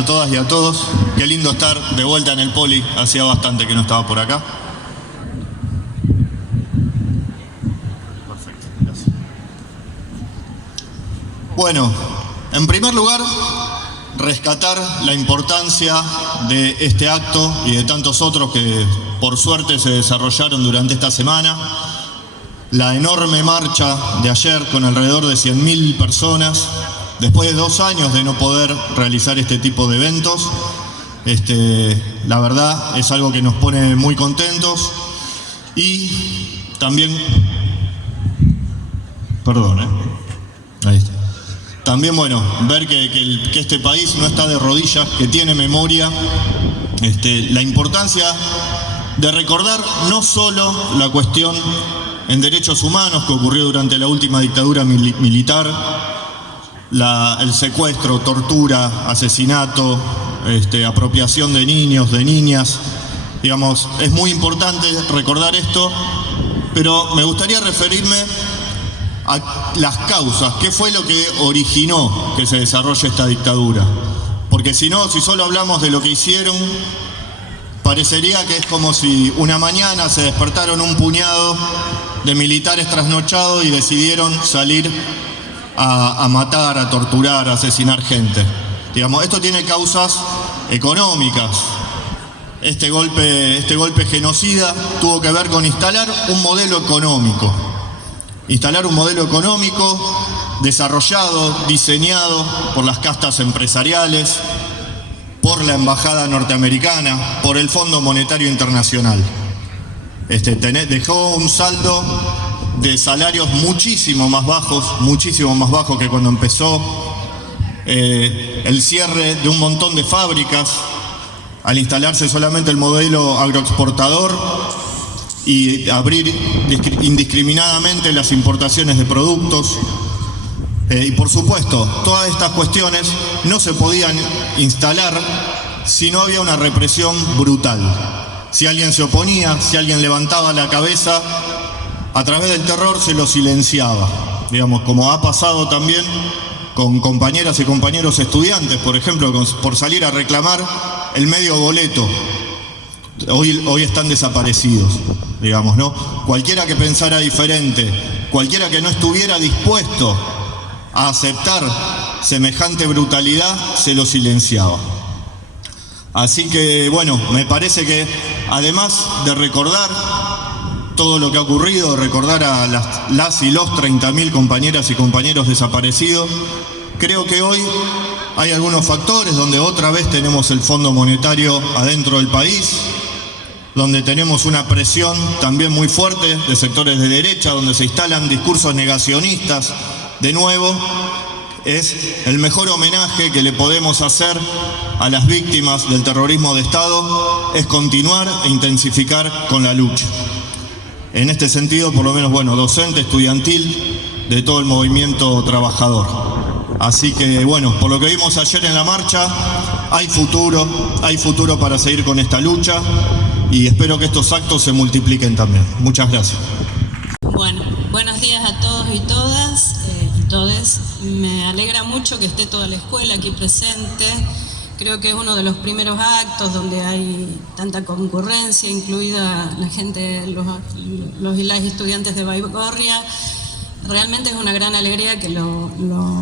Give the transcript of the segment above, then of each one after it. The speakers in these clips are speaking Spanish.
a todas y a todos. Qué lindo estar de vuelta en el Poli. Hacía bastante que no estaba por acá. Perfecto, gracias. Bueno, en primer lugar, rescatar la importancia de este acto y de tantos otros que por suerte se desarrollaron durante esta semana. La enorme marcha de ayer con alrededor de 100.000 personas, después de 2 años de no poder realizar este tipo de eventos. La verdad es algo que nos pone muy contentos y también, ahí está. También, bueno, ver que este país no está de rodillas, que tiene memoria, la importancia de recordar no solo la cuestión en derechos humanos que ocurrió durante la última dictadura militar, el secuestro, tortura, asesinato, apropiación de niños, de niñas. Digamos, es muy importante recordar esto, pero me gustaría referirme a las causas. ¿Qué fue lo que originó que se desarrolle esta dictadura? Porque si solo hablamos de lo que hicieron, parecería que es como si una mañana se despertaron un puñado de militares trasnochados y decidieron salir a matar, a torturar, a asesinar gente. Digamos, esto tiene causas económicas. Este golpe genocida tuvo que ver con instalar un modelo económico. Instalar un modelo económico desarrollado, diseñado por las castas empresariales, por la Embajada norteamericana, por el Fondo Monetario Internacional. Dejó un saldo de salarios muchísimo más bajos que cuando empezó, el cierre de un montón de fábricas, al instalarse solamente el modelo agroexportador y abrir indiscriminadamente las importaciones de productos. Y por supuesto, todas estas cuestiones no se podían instalar si no había una represión brutal. Si alguien se oponía, si alguien levantaba la cabeza, a través del terror se lo silenciaba. Digamos, como ha pasado también con compañeras y compañeros estudiantes, por ejemplo, por salir a reclamar el medio boleto. Hoy están desaparecidos, digamos, ¿no? Cualquiera que pensara diferente, cualquiera que no estuviera dispuesto a aceptar semejante brutalidad, se lo silenciaba. Así que, bueno, me parece que además de recordar todo lo que ha ocurrido, recordar a las y los 30.000 compañeras y compañeros desaparecidos, creo que hoy hay algunos factores donde otra vez tenemos el Fondo Monetario adentro del país, donde tenemos una presión también muy fuerte de sectores de derecha, donde se instalan discursos negacionistas. De nuevo, es el mejor homenaje que le podemos hacer a las víctimas del terrorismo de Estado, es continuar e intensificar con la lucha. En este sentido, por lo menos, bueno, docente, estudiantil, de todo el movimiento trabajador. Así que, bueno, por lo que vimos ayer en la marcha, hay futuro para seguir con esta lucha y espero que estos actos se multipliquen también. Muchas gracias. Bueno, buenos días a todos y todas, todes. Me alegra mucho que esté toda la escuela aquí presente. Creo que es uno de los primeros actos donde hay tanta concurrencia, incluida la gente, los y las estudiantes de Baigorria. Realmente es una gran alegría que lo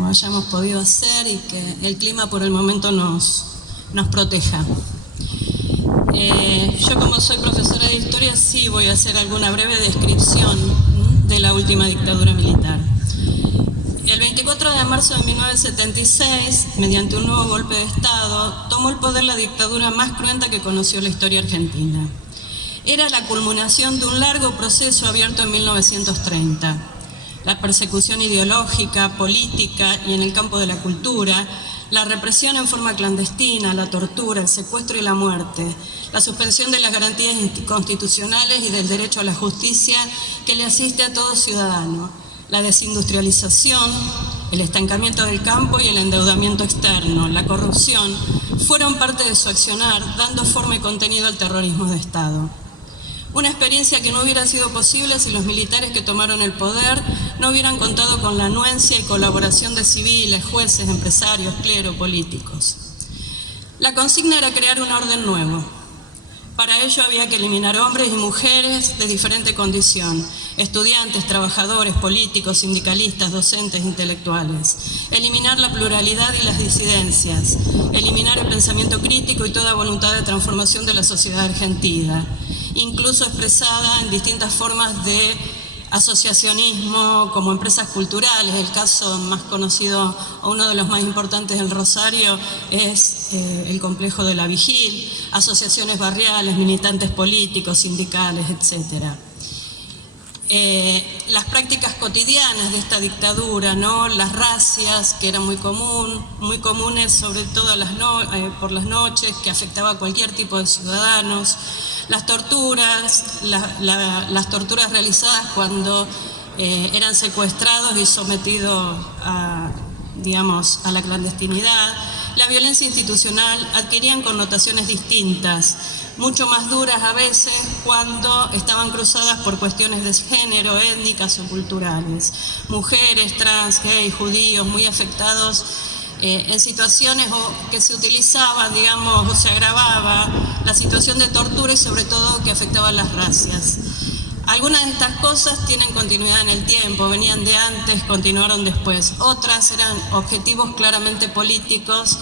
hayamos podido hacer y que el clima por el momento nos proteja. Yo, como soy profesora de historia, sí voy a hacer alguna breve descripción de la última dictadura militar. El 24 de marzo de 1976, mediante un nuevo golpe de Estado, tomó el poder la dictadura más cruenta que conoció la historia argentina. Era la culminación de un largo proceso abierto en 1930. La persecución ideológica, política y en el campo de la cultura, la represión en forma clandestina, la tortura, el secuestro y la muerte, la suspensión de las garantías constitucionales y del derecho a la justicia que le asiste a todo ciudadano, la desindustrialización, el estancamiento del campo y el endeudamiento externo, la corrupción, fueron parte de su accionar, dando forma y contenido al terrorismo de Estado. Una experiencia que no hubiera sido posible si los militares que tomaron el poder no hubieran contado con la anuencia y colaboración de civiles, jueces, empresarios, clero, políticos. La consigna era crear un orden nuevo. Para ello había que eliminar hombres y mujeres de diferente condición, estudiantes, trabajadores, políticos, sindicalistas, docentes, intelectuales. Eliminar la pluralidad y las disidencias, eliminar el pensamiento crítico y toda voluntad de transformación de la sociedad argentina, incluso expresada en distintas formas de asociacionismo, como empresas culturales. El caso más conocido, o uno de los más importantes del Rosario, es el complejo de la Vigil, asociaciones barriales, militantes políticos, sindicales, etc. Las prácticas cotidianas de esta dictadura, ¿no? Las racias, que eran muy comunes, sobre todo por las noches, que afectaba a cualquier tipo de ciudadanos. Las torturas, las torturas realizadas cuando eran secuestrados y sometidos a la clandestinidad. La violencia institucional adquirían connotaciones distintas, mucho más duras a veces cuando estaban cruzadas por cuestiones de género, étnicas o culturales. Mujeres, trans, gays, judíos, muy afectados en situaciones que se utilizaban, o se agravaba la situación de tortura y sobre todo que afectaba a las racias. Algunas de estas cosas tienen continuidad en el tiempo, venían de antes, continuaron después. Otras eran objetivos claramente políticos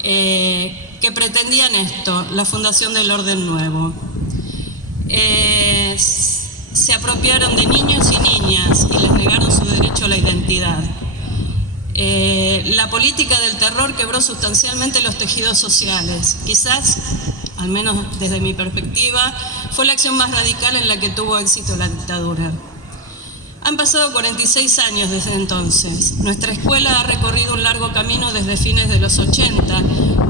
que pretendían esto, la fundación del orden nuevo. Se apropiaron de niños y niñas y les negaron su derecho a la identidad. La política del terror quebró sustancialmente los tejidos sociales. Quizás, al menos desde mi perspectiva, fue la acción más radical en la que tuvo éxito la dictadura. Han pasado 46 años desde entonces. Nuestra escuela ha recorrido un largo camino desde fines de los 80,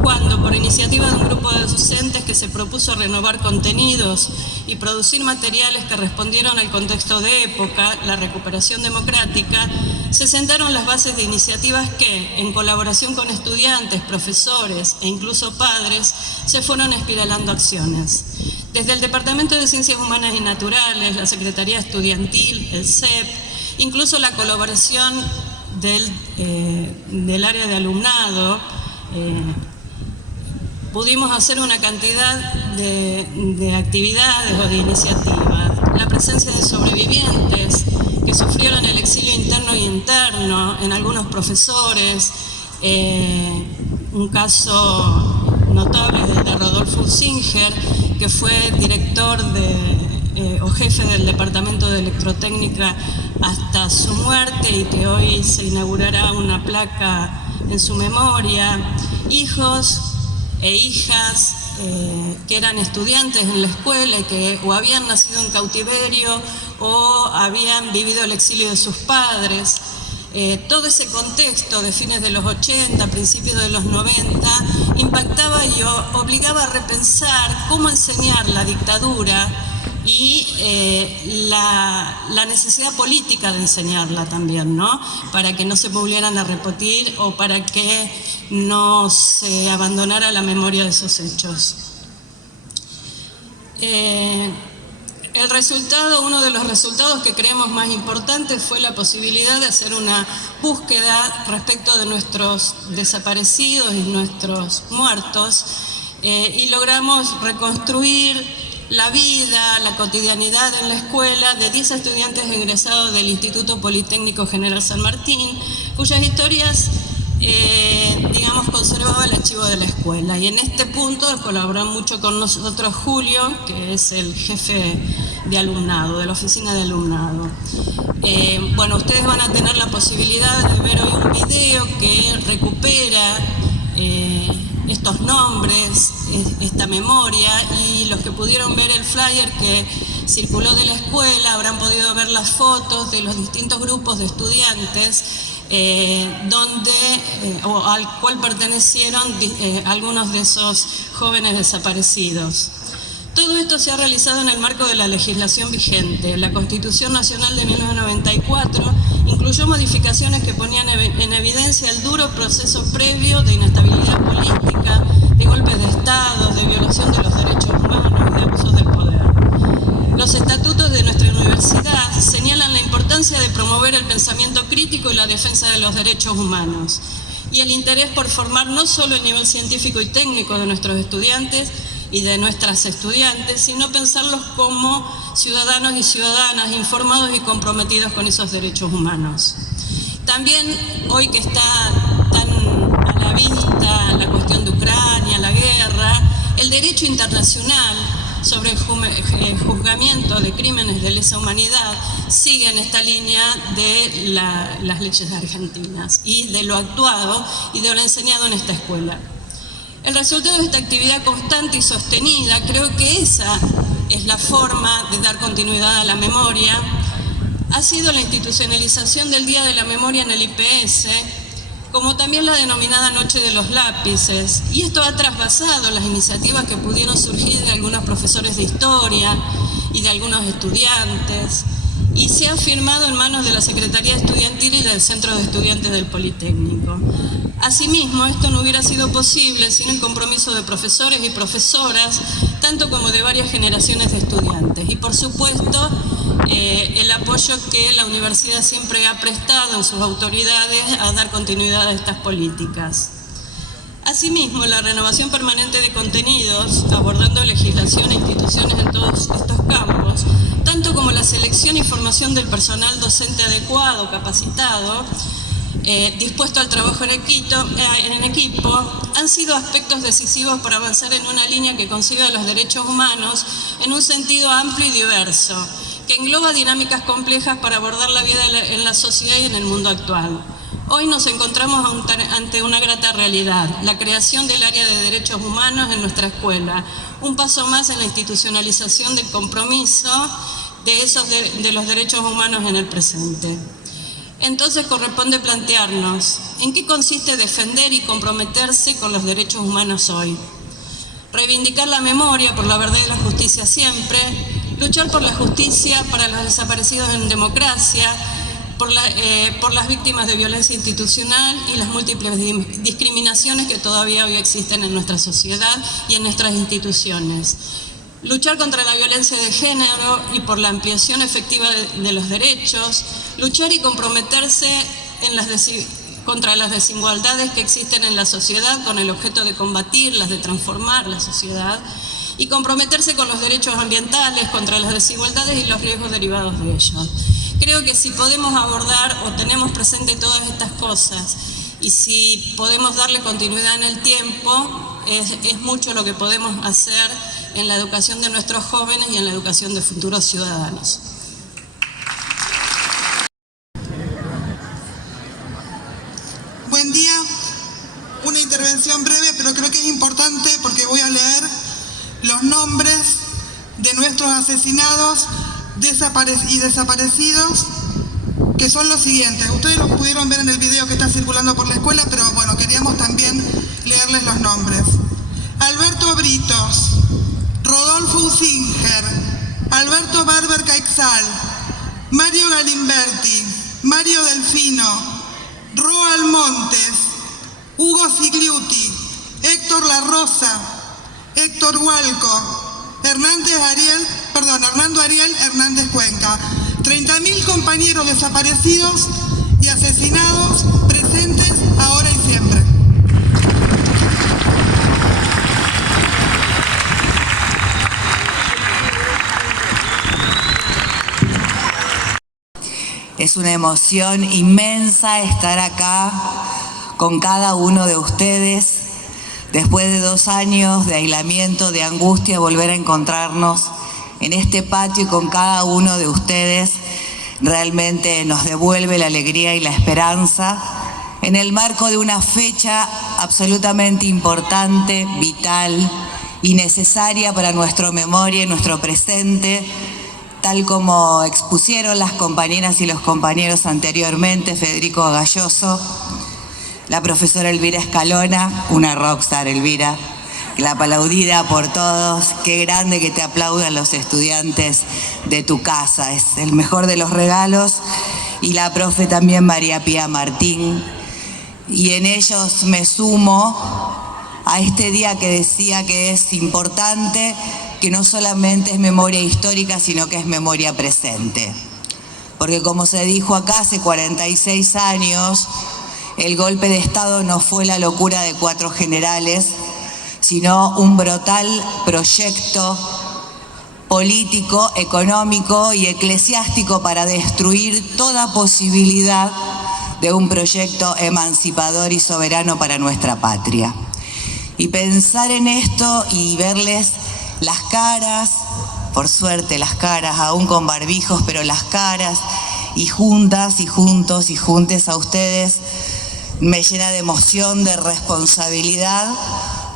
cuando, por iniciativa de un grupo de docentes que se propuso renovar contenidos y producir materiales que respondieron al contexto de época, la recuperación democrática, se sentaron las bases de iniciativas que, en colaboración con estudiantes, profesores e incluso padres, se fueron espiralando acciones. Desde el Departamento de Ciencias Humanas y Naturales, la Secretaría Estudiantil, el CEP, incluso la colaboración del área de alumnado, pudimos hacer una cantidad de actividades o de iniciativas. La presencia de sobrevivientes que sufrieron el exilio interno y interno, en algunos profesores, un caso notable de Rodolfo Usinger, que fue director o jefe del Departamento de Electrotécnica hasta su muerte y que hoy se inaugurará una placa en su memoria. Hijos e hijas que eran estudiantes en la escuela y que o habían nacido en cautiverio o habían vivido el exilio de sus padres. Todo ese contexto de fines de los 80, principios de los 90, impactaba y obligaba a repensar cómo enseñar la dictadura y la necesidad política de enseñarla también, ¿no? Para que no se volvieran a repetir o para que no se abandonara la memoria de esos hechos. Uno de los resultados que creemos más importantes fue la posibilidad de hacer una búsqueda respecto de nuestros desaparecidos y nuestros muertos y logramos reconstruir la vida, la cotidianidad en la escuela de 10 estudiantes egresados del Instituto Politécnico General San Martín, cuyas historias conservaba el archivo de la escuela. Y en este punto colaboró mucho con nosotros Julio, que es el jefe de alumnado, de la oficina de alumnado. Ustedes van a tener la posibilidad de ver hoy un video que recupera estos nombres, esta memoria, y los que pudieron ver el flyer que circuló de la escuela habrán podido ver las fotos de los distintos grupos de estudiantes al cual pertenecieron algunos de esos jóvenes desaparecidos. Todo esto se ha realizado en el marco de la legislación vigente. La Constitución Nacional de 1994 incluyó modificaciones que ponían en evidencia el duro proceso previo de inestabilidad política, de golpes de Estado, de violación de los derechos humanos y de abusos del poder. Los estatutos de nuestra universidad señalan la importancia de promover el pensamiento crítico y la defensa de los derechos humanos. y el interés por formar no solo el nivel científico y técnico de nuestros estudiantes y de nuestras estudiantes, sino pensarlos como ciudadanos y ciudadanas informados y comprometidos con esos derechos humanos. También hoy que está tan a la vista la cuestión de Ucrania, la guerra, el derecho internacional sobre el juzgamiento de crímenes de lesa humanidad sigue en esta línea de las leyes argentinas y de lo actuado y de lo enseñado en esta escuela. El resultado de esta actividad constante y sostenida, creo que esa es la forma de dar continuidad a la memoria, ha sido la institucionalización del Día de la Memoria en el IPS, como también la denominada Noche de los Lápices, y esto ha trasvasado las iniciativas que pudieron surgir de algunos profesores de historia y de algunos estudiantes, y se ha firmado en manos de la Secretaría Estudiantil y del Centro de Estudiantes del Politécnico. Asimismo, esto no hubiera sido posible sin el compromiso de profesores y profesoras, tanto como de varias generaciones de estudiantes, y por supuesto, el apoyo que la universidad siempre ha prestado en sus autoridades a dar continuidad a estas políticas. Asimismo, la renovación permanente de contenidos, abordando legislación e instituciones en todos estos campos, tanto como la selección y formación del personal docente adecuado, capacitado, dispuesto al trabajo en equipo, han sido aspectos decisivos para avanzar en una línea que concibe a los derechos humanos en un sentido amplio y diverso, que engloba dinámicas complejas para abordar la vida en la sociedad y en el mundo actual. Hoy nos encontramos ante una grata realidad, la creación del área de derechos humanos en nuestra escuela, un paso más en la institucionalización del compromiso de los derechos humanos en el presente. Entonces corresponde plantearnos, ¿en qué consiste defender y comprometerse con los derechos humanos hoy? Reivindicar la memoria por la verdad y la justicia siempre, luchar por la justicia para los desaparecidos en democracia, por las víctimas de violencia institucional y las múltiples discriminaciones que todavía hoy existen en nuestra sociedad y en nuestras instituciones. Luchar contra la violencia de género y por la ampliación efectiva de los derechos, luchar y comprometerse contra las desigualdades que existen en la sociedad con el objeto de combatirlas, de transformar la sociedad, y comprometerse con los derechos ambientales, contra las desigualdades y los riesgos derivados de ellos. Creo que si podemos abordar o tenemos presente todas estas cosas y si podemos darle continuidad en el tiempo, es mucho lo que podemos hacer en la educación de nuestros jóvenes y en la educación de futuros ciudadanos. Buen día. Una intervención breve, pero creo que es importante porque voy a leer los nombres de nuestros asesinados y desaparecidos, que son los siguientes. Ustedes los pudieron ver en el video que está circulando por la escuela, pero bueno, queríamos también leerles los nombres. Alberto Britos, Rodolfo Usinger, Alberto Barber Caixal, Mario Galimberti, Mario Delfino, Roal Montes, Hugo Sigliuti, Héctor La Rosa, Héctor Hualco, Hernando Ariel Hernández Cuenca. 30.000 compañeros desaparecidos y asesinados presentes ahora y siempre. Es una emoción inmensa estar acá con cada uno de ustedes. Después de 2 años de aislamiento, de angustia, volver a encontrarnos en este patio con cada uno de ustedes realmente nos devuelve la alegría y la esperanza en el marco de una fecha absolutamente importante, vital y necesaria para nuestra memoria y nuestro presente, tal como expusieron las compañeras y los compañeros anteriormente, Federico Galloso, la profesora Elvira Escalona, una rockstar Elvira, la aplaudida por todos. Qué grande que te aplaudan los estudiantes de tu casa, es el mejor de los regalos. Y la profe también María Pía Martín. Y en ellos me sumo a este día que decía que es importante, que no solamente es memoria histórica, sino que es memoria presente. Porque como se dijo acá, hace 46 años, el golpe de Estado no fue la locura de 4 generales, sino un brutal proyecto político, económico y eclesiástico para destruir toda posibilidad de un proyecto emancipador y soberano para nuestra patria. Y pensar en esto y verles las caras, por suerte las caras, aún con barbijos, pero las caras, y juntas y juntos y juntes a ustedes, me llena de emoción, de responsabilidad,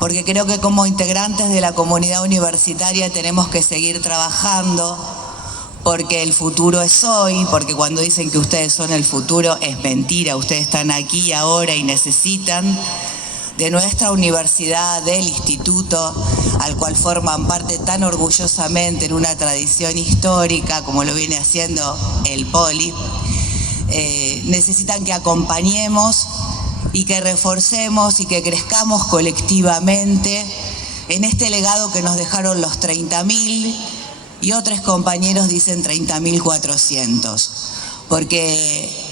porque creo que como integrantes de la comunidad universitaria tenemos que seguir trabajando, porque el futuro es hoy, porque cuando dicen que ustedes son el futuro es mentira, ustedes están aquí ahora y necesitan de nuestra universidad, del instituto, al cual forman parte tan orgullosamente en una tradición histórica como lo viene haciendo el Poli. Necesitan que acompañemos y que reforcemos y que crezcamos colectivamente en este legado que nos dejaron los 30.000 y otros compañeros dicen 30.400, porque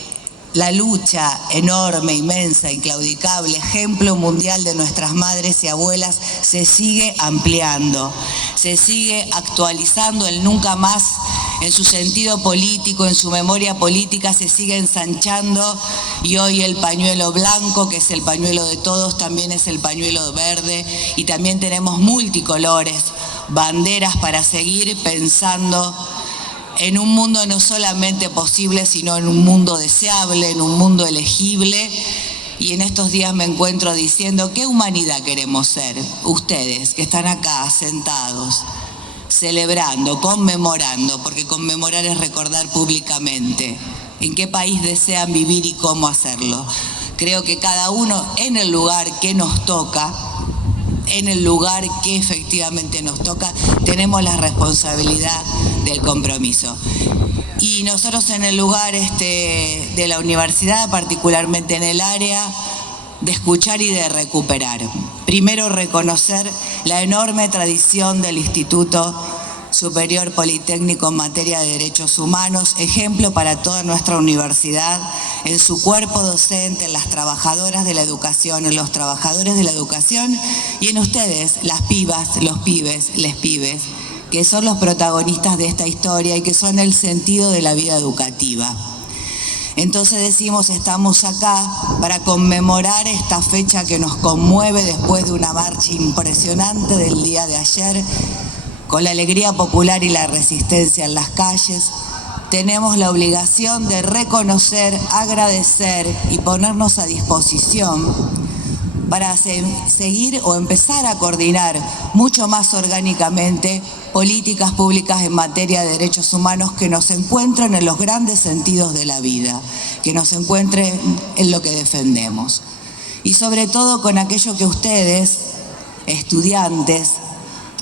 la lucha enorme, inmensa, inclaudicable, ejemplo mundial de nuestras madres y abuelas se sigue ampliando, se sigue actualizando, el nunca más en su sentido político, en su memoria política se sigue ensanchando y hoy el pañuelo blanco, que es el pañuelo de todos, también es el pañuelo verde y también tenemos multicolores, banderas para seguir pensando en un mundo no solamente posible, sino en un mundo deseable, en un mundo elegible. Y en estos días me encuentro diciendo, ¿qué humanidad queremos ser? Ustedes que están acá sentados, celebrando, conmemorando, porque conmemorar es recordar públicamente en qué país desean vivir y cómo hacerlo. Creo que cada uno en el lugar que nos toca, en el lugar que efectivamente nos toca, tenemos la responsabilidad del compromiso. Y nosotros en el lugar de la universidad, particularmente en el área, de escuchar y de recuperar. Primero, reconocer la enorme tradición del Instituto Superior Politécnico en materia de derechos humanos, ejemplo para toda nuestra universidad, en su cuerpo docente, en las trabajadoras de la educación, en los trabajadores de la educación y en ustedes, las pibas, los pibes, les pibes, que son los protagonistas de esta historia y que son el sentido de la vida educativa. Entonces decimos, estamos acá para conmemorar esta fecha que nos conmueve después de una marcha impresionante del día de ayer, con la alegría popular y la resistencia en las calles. Tenemos la obligación de reconocer, agradecer y ponernos a disposición para seguir o empezar a coordinar mucho más orgánicamente políticas públicas en materia de derechos humanos que nos encuentren en los grandes sentidos de la vida, que nos encuentren en lo que defendemos. Y sobre todo con aquello que ustedes, estudiantes,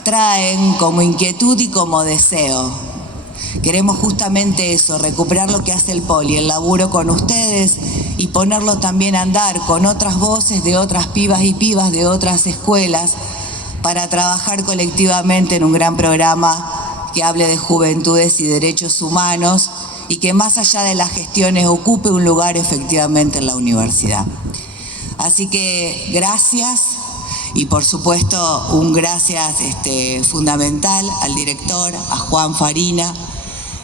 traen como inquietud y como deseo. Queremos justamente eso, recuperar lo que hace el Poli, el laburo con ustedes y ponerlo también a andar con otras voces de otras pibas y pibas de otras escuelas para trabajar colectivamente en un gran programa que hable de juventudes y derechos humanos y que más allá de las gestiones ocupe un lugar efectivamente en la universidad. Así que gracias. Y por supuesto un gracias fundamental al director, a Juan Farina,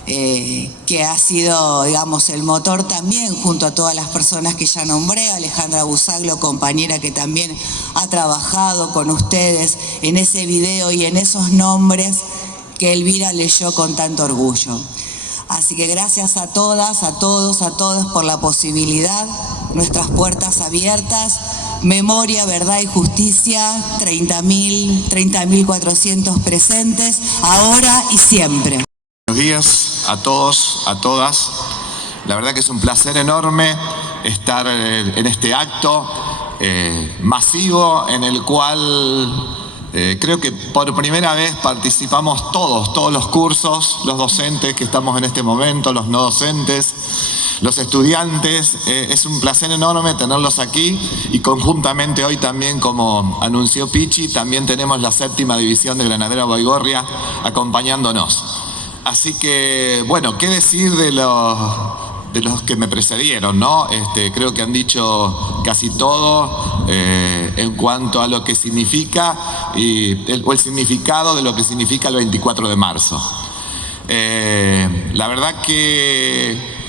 que ha sido, digamos, el motor también junto a todas las personas que ya nombré, Alejandra Busaglo, compañera que también ha trabajado con ustedes en ese video y en esos nombres que Elvira leyó con tanto orgullo. Así que gracias a todas, a todos, a todos por la posibilidad, nuestras puertas abiertas. Memoria, verdad y justicia, 30.400 presentes, ahora y siempre. Buenos días a todos, a todas. La verdad que es un placer enorme estar en este acto masivo en el cual creo que por primera vez participamos todos los cursos, los docentes que estamos en este momento, los no docentes, los estudiantes. Es un placer enorme tenerlos aquí y conjuntamente hoy también, como anunció Pichi, también tenemos la 7ª división de Granadero Baigorria acompañándonos. Así que, bueno, ¿qué decir de los que me precedieron, ¿no? Creo que han dicho casi todo en cuanto a lo que significa o el significado de lo que significa el 24 de marzo. La verdad que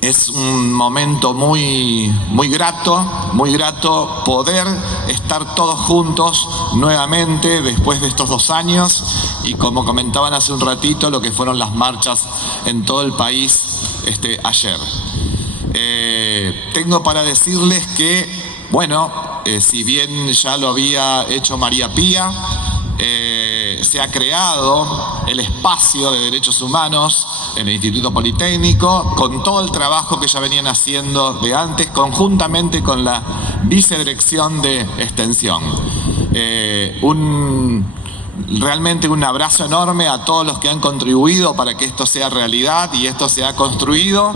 es un momento muy grato poder estar todos juntos nuevamente después de estos 2 años y, como comentaban hace un ratito, lo que fueron las marchas en todo el país ayer. Tengo para decirles que, bueno, si bien ya lo había hecho María Pía, se ha creado el espacio de derechos humanos en el Instituto Politécnico con todo el trabajo que ya venían haciendo de antes, conjuntamente con la Vicedirección de Extensión. Realmente un abrazo enorme a todos los que han contribuido para que esto sea realidad y esto se ha construido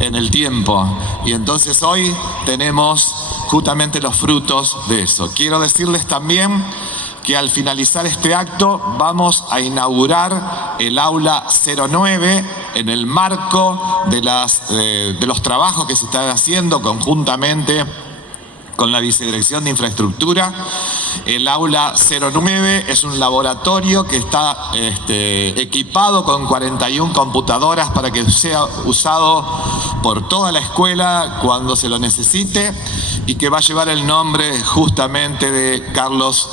en el tiempo. Y entonces hoy tenemos justamente los frutos de eso. Quiero decirles también que al finalizar este acto vamos a inaugurar el aula 09 en el marco de los trabajos que se están haciendo conjuntamente con la Vicedirección de Infraestructura. El aula 09 es un laboratorio que está equipado con 41 computadoras para que sea usado por toda la escuela cuando se lo necesite y que va a llevar el nombre justamente de Carlos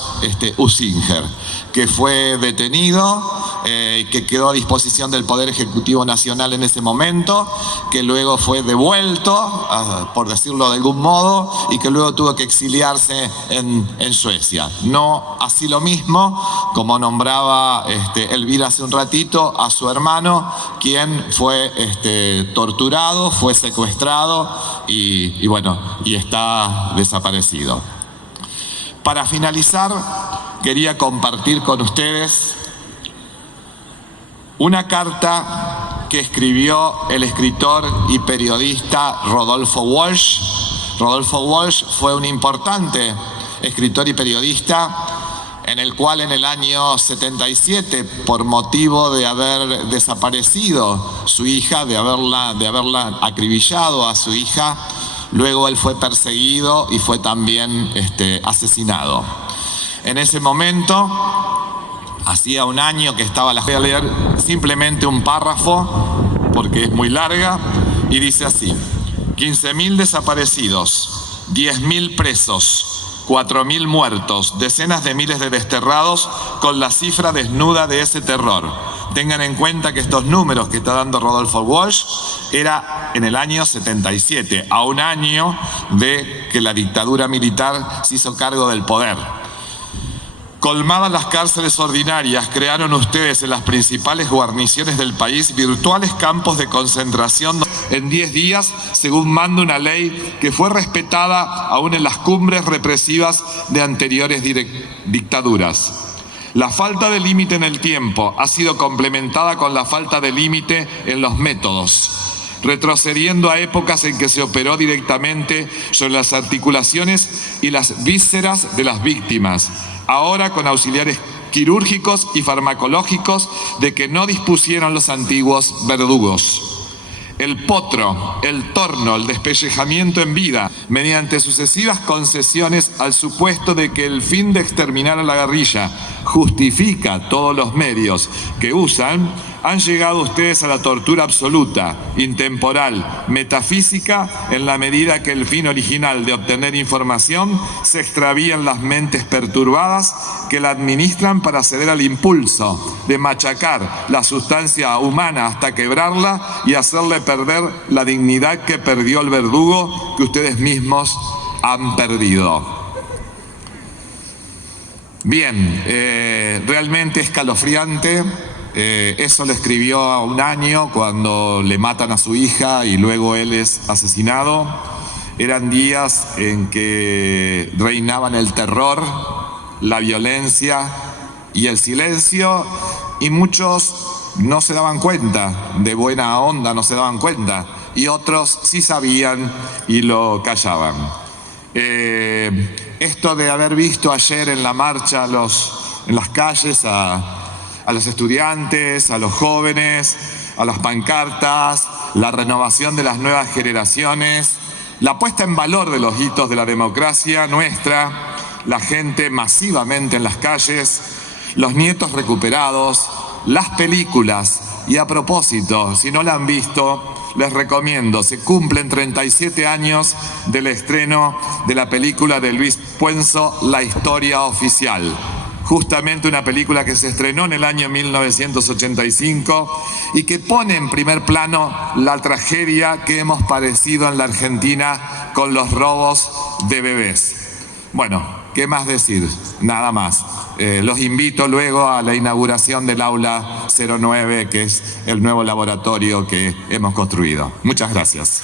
Usinger, que fue detenido, que quedó a disposición del Poder Ejecutivo Nacional en ese momento, que luego fue devuelto, por decirlo de algún modo, y que luego tuvo que exiliarse en Suecia. No así lo mismo, como nombraba Elvira hace un ratito, a su hermano, quien fue torturado, fue secuestrado y bueno, y está desaparecido. Para finalizar, quería compartir con ustedes una carta que escribió el escritor y periodista Rodolfo Walsh. Rodolfo Walsh fue un importante escritor y periodista en el cual en el año 77, por motivo de haber desaparecido su hija, de haberla acribillado a su hija, luego él fue perseguido y fue también asesinado. En ese momento, hacía un año que estaba voy a leer simplemente un párrafo porque es muy larga y dice así: 15.000 desaparecidos, 10.000 presos, 4.000 muertos, decenas de miles de desterrados, con la cifra desnuda de ese terror. Tengan en cuenta que estos números que está dando Rodolfo Walsh era en el año 77, a un año de que la dictadura militar se hizo cargo del poder. Colmadas las cárceles ordinarias, crearon ustedes en las principales guarniciones del país virtuales campos de concentración en 10 días, según manda una ley que fue respetada aún en las cumbres represivas de anteriores dictaduras. La falta de límite en el tiempo ha sido complementada con la falta de límite en los métodos, retrocediendo a épocas en que se operó directamente sobre las articulaciones y las vísceras de las víctimas, ahora con auxiliares quirúrgicos y farmacológicos de que no dispusieron los antiguos verdugos. El potro, el torno, el despellejamiento en vida, mediante sucesivas concesiones al supuesto de que el fin de exterminar a la guerrilla justifica todos los medios que usan, han llegado ustedes a la tortura absoluta, intemporal, metafísica, en la medida que el fin original de obtener información se extravía en las mentes perturbadas que la administran para ceder al impulso de machacar la sustancia humana hasta quebrarla y hacerle perder la dignidad que perdió el verdugo que ustedes mismos han perdido. Bien, realmente escalofriante. Eso lo escribió a un año cuando le matan a su hija y luego él es asesinado. Eran días en que reinaban el terror, la violencia y el silencio, y muchos no se daban cuenta, de buena onda no se daban cuenta, y otros sí sabían y lo callaban. Esto de haber visto ayer en la marcha en las calles a los estudiantes, a los jóvenes, a las pancartas, la renovación de las nuevas generaciones, la puesta en valor de los hitos de la democracia nuestra, la gente masivamente en las calles, los nietos recuperados, las películas. Y a propósito, si no la han visto, les recomiendo, se cumplen 37 años del estreno de la película de Luis Puenzo, La Historia Oficial. Justamente una película que se estrenó en el año 1985 y que pone en primer plano la tragedia que hemos padecido en la Argentina con los robos de bebés. Bueno, ¿qué más decir? Nada más. Los invito luego a la inauguración del Aula 09, que es el nuevo laboratorio que hemos construido. Muchas gracias.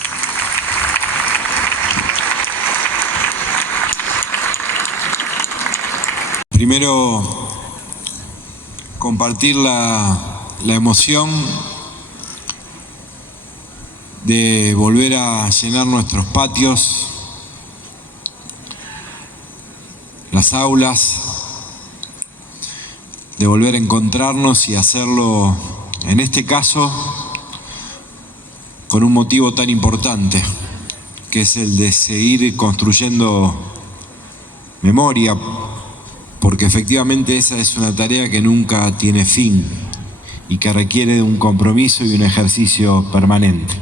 Primero, compartir la emoción de volver a llenar nuestros patios, las aulas, de volver a encontrarnos y hacerlo, en este caso, con un motivo tan importante, que es el de seguir construyendo memoria, porque efectivamente esa es una tarea que nunca tiene fin y que requiere de un compromiso y un ejercicio permanente.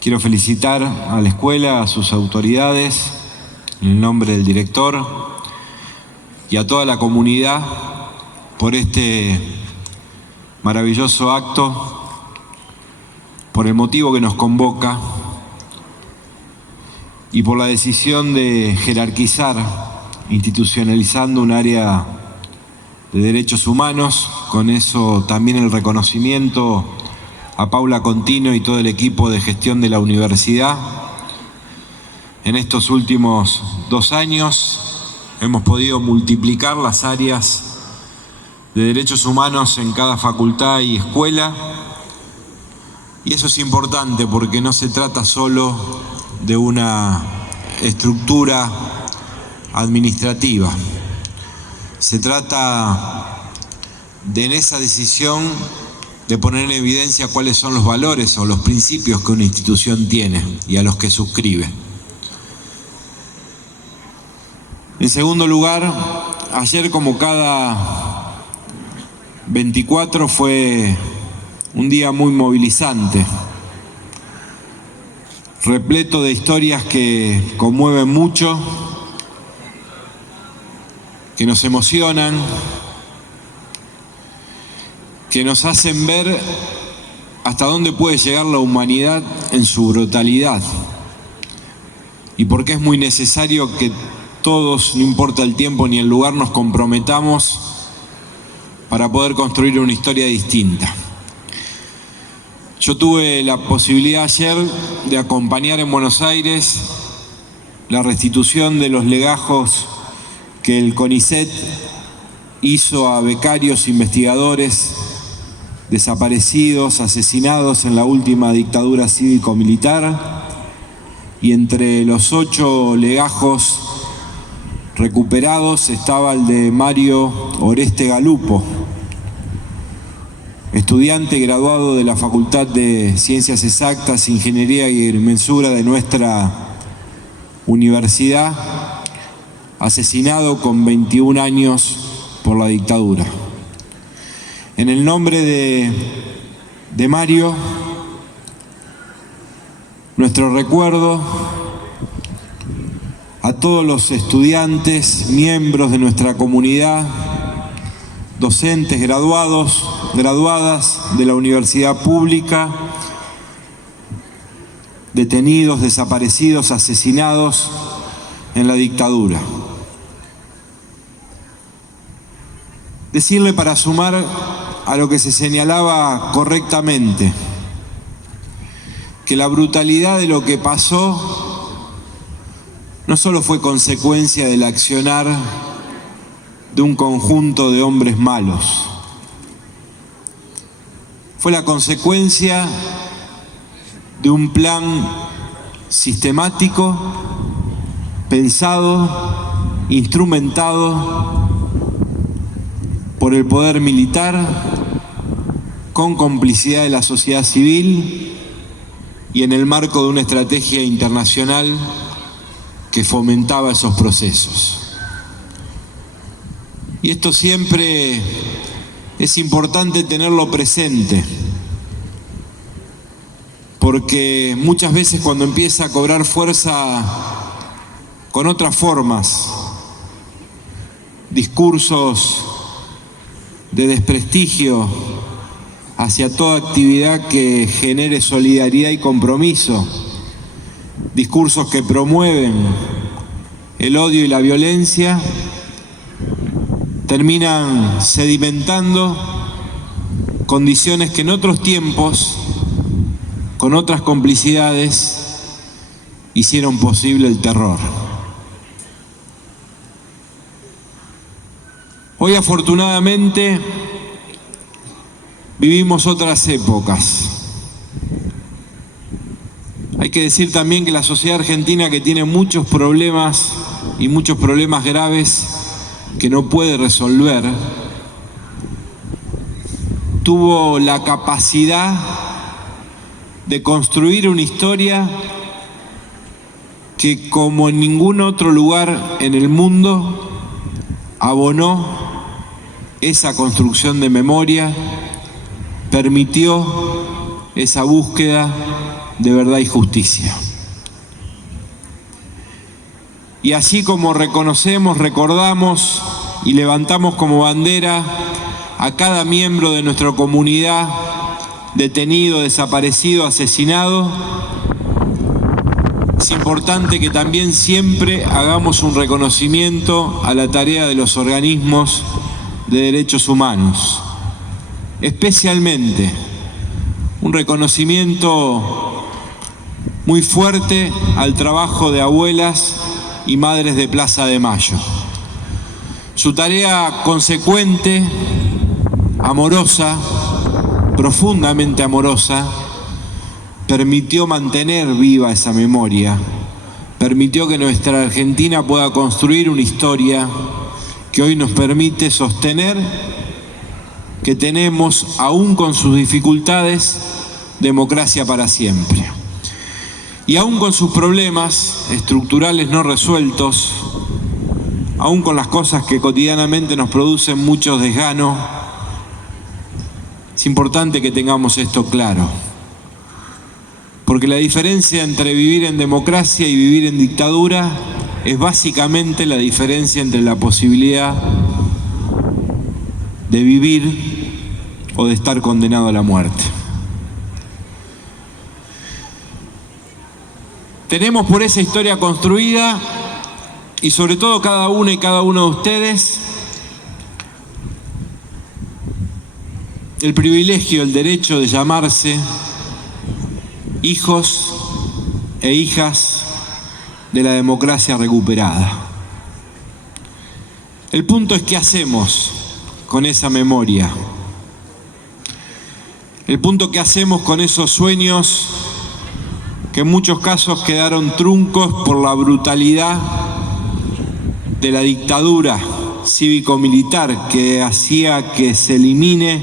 Quiero felicitar a la escuela, a sus autoridades, en el nombre del director y a toda la comunidad por este maravilloso acto, por el motivo que nos convoca y por la decisión de jerarquizar, institucionalizando un área de derechos humanos, con eso también el reconocimiento a Paula Contino y todo el equipo de gestión de la universidad. En estos últimos 2 años hemos podido multiplicar las áreas de derechos humanos en cada facultad y escuela, y eso es importante porque no se trata solo de una estructura administrativa, se trata de, en esa decisión, de poner en evidencia cuáles son los valores o los principios que una institución tiene y a los que suscribe. En segundo lugar, ayer, como cada 24, fue un día muy movilizante, repleto de historias que conmueven mucho, que nos emocionan, que nos hacen ver hasta dónde puede llegar la humanidad en su brutalidad, y porque es muy necesario que todos, no importa el tiempo ni el lugar, nos comprometamos para poder construir una historia distinta. Yo tuve la posibilidad ayer de acompañar en Buenos Aires la restitución de los legajos que el CONICET hizo a becarios investigadores desaparecidos, asesinados en la última dictadura cívico-militar, y entre los 8 legajos recuperados estaba el de Mario Oreste Galupo, estudiante graduado de la Facultad de Ciencias Exactas, Ingeniería y Agrimensura de nuestra universidad, asesinado con 21 años por la dictadura. En el nombre de Mario, nuestro recuerdo a todos los estudiantes, miembros de nuestra comunidad, docentes, graduados, graduadas de la universidad pública, detenidos, desaparecidos, asesinados en la dictadura. Decirle, para sumar a lo que se señalaba correctamente, que la brutalidad de lo que pasó no solo fue consecuencia del accionar de un conjunto de hombres malos, fue la consecuencia de un plan sistemático, pensado, instrumentado por el poder militar con complicidad de la sociedad civil y en el marco de una estrategia internacional que fomentaba esos procesos. Y esto siempre es importante tenerlo presente, porque muchas veces cuando empieza a cobrar fuerza con otras formas, discursos de desprestigio hacia toda actividad que genere solidaridad y compromiso, discursos que promueven el odio y la violencia, terminan sedimentando condiciones que en otros tiempos, con otras complicidades, hicieron posible el terror. Hoy, afortunadamente, vivimos otras épocas. Hay que decir también que la sociedad argentina, que tiene muchos problemas y muchos problemas graves que no puede resolver, tuvo la capacidad de construir una historia que, como en ningún otro lugar en el mundo, abonó esa construcción de memoria, permitió esa búsqueda de verdad y justicia. Y así como reconocemos, recordamos y levantamos como bandera a cada miembro de nuestra comunidad detenido, desaparecido, asesinado, es importante que también siempre hagamos un reconocimiento a la tarea de los organismos de derechos humanos, especialmente un reconocimiento muy fuerte al trabajo de abuelas y madres de Plaza de Mayo. Su tarea consecuente, amorosa, profundamente amorosa, permitió mantener viva esa memoria, permitió que nuestra Argentina pueda construir una historia que hoy nos permite sostener que tenemos, aún con sus dificultades, democracia para siempre. Y aún con sus problemas estructurales no resueltos, aún con las cosas que cotidianamente nos producen mucho desgano, es importante que tengamos esto claro. Porque la diferencia entre vivir en democracia y vivir en dictadura es básicamente la diferencia entre la posibilidad de vivir o de estar condenado a la muerte. Tenemos por esa historia construida, y sobre todo cada una y cada uno de ustedes, el privilegio, el derecho de llamarse hijos e hijas de la democracia recuperada. El punto es qué hacemos con esa memoria. El punto que hacemos con esos sueños que en muchos casos quedaron truncos por la brutalidad de la dictadura cívico-militar que hacía que se elimine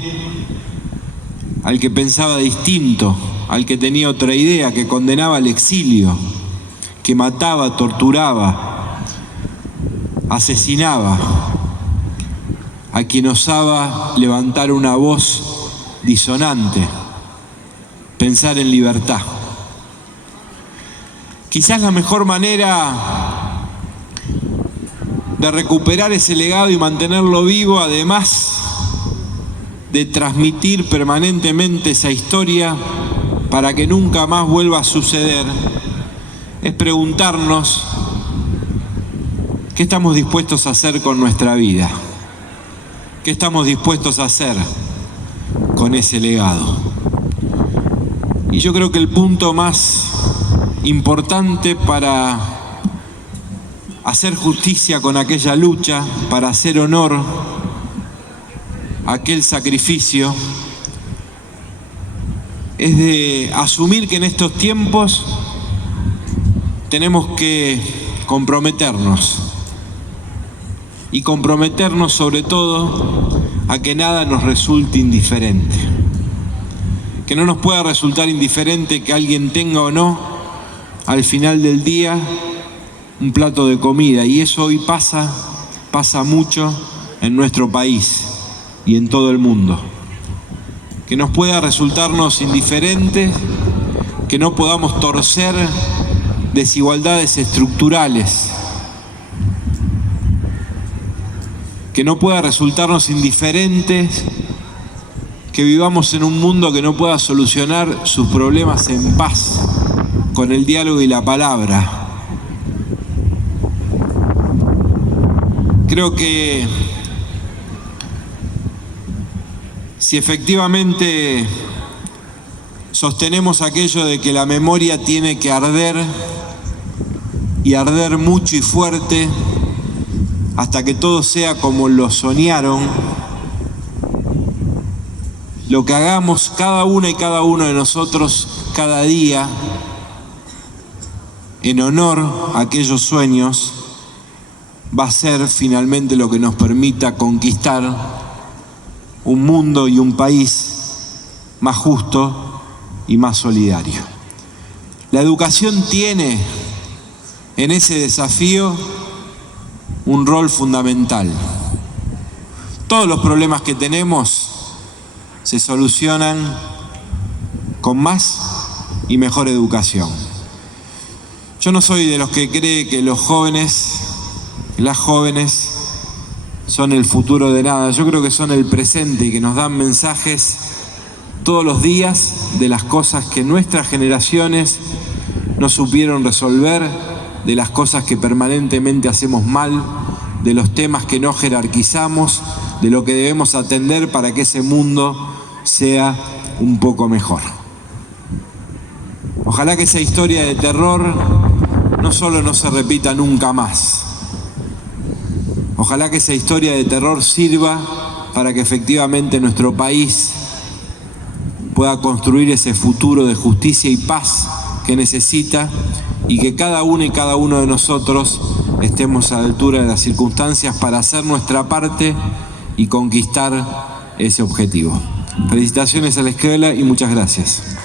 al que pensaba distinto, al que tenía otra idea, que condenaba al exilio, que mataba, torturaba, asesinaba a quien osaba levantar una voz disonante, pensar en libertad. Quizás la mejor manera de recuperar ese legado y mantenerlo vivo, además de transmitir permanentemente esa historia para que nunca más vuelva a suceder, es preguntarnos qué estamos dispuestos a hacer con nuestra vida, qué estamos dispuestos a hacer con ese legado. Y yo creo que el punto más importante para hacer justicia con aquella lucha, para hacer honor a aquel sacrificio, es de asumir que en estos tiempos tenemos que comprometernos, y comprometernos sobre todo a que nada nos resulte indiferente. que no nos pueda resultar indiferente que alguien tenga o no, al final del día, un plato de comida. Y eso hoy pasa mucho en nuestro país y en todo el mundo. Que nos pueda resultarnos indiferente, que no podamos torcer desigualdades estructurales, que no pueda resultarnos indiferentes que vivamos en un mundo que no pueda solucionar sus problemas en paz, con el diálogo y la palabra. Creo que si efectivamente sostenemos aquello de que la memoria tiene que arder, y arder mucho y fuerte, hasta que todo sea como lo soñaron, lo que hagamos cada una y cada uno de nosotros cada día en honor a aquellos sueños va a ser finalmente lo que nos permita conquistar un mundo y un país más justo y más solidario. La educación tiene en ese desafío un rol fundamental. Todos los problemas que tenemos se solucionan con más y mejor educación. Yo no soy de los que cree que los jóvenes, las jóvenes, son el futuro de nada. Yo creo que son el presente y que nos dan mensajes todos los días de las cosas que nuestras generaciones no supieron resolver, de las cosas que permanentemente hacemos mal, de los temas que no jerarquizamos, de lo que debemos atender para que ese mundo sea un poco mejor. Ojalá que esa historia de terror no solo no se repita nunca más. Ojalá que esa historia de terror sirva para que efectivamente nuestro país pueda construir ese futuro de justicia y paz que necesita, y que cada uno y cada uno de nosotros estemos a la altura de las circunstancias para hacer nuestra parte y conquistar ese objetivo. Felicitaciones a la escuela y muchas gracias.